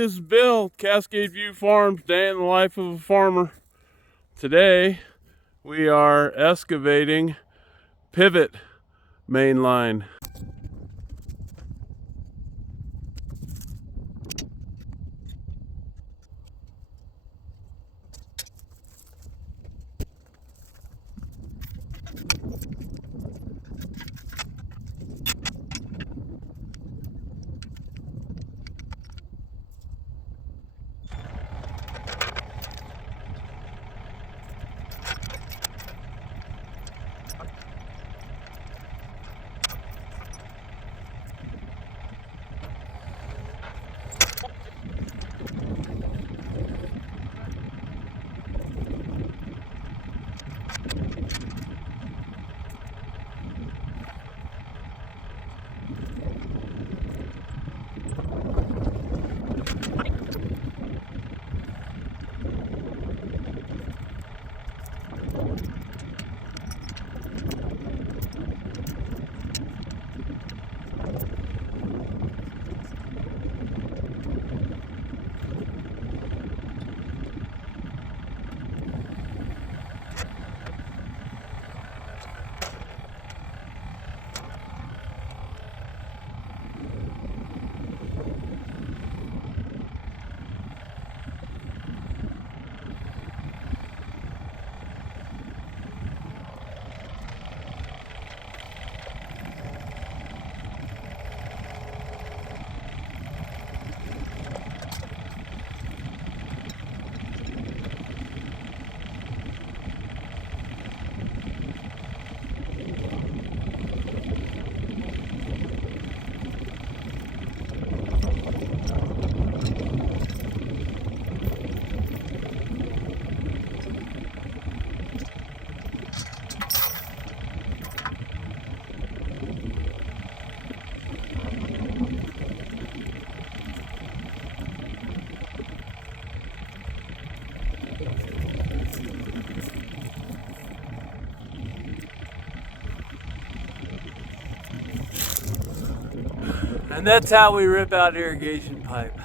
this is Bill, Cascade View Farms, day in the life of a farmer. Today we are excavating pivot main line. And that's how we rip out irrigation pipe.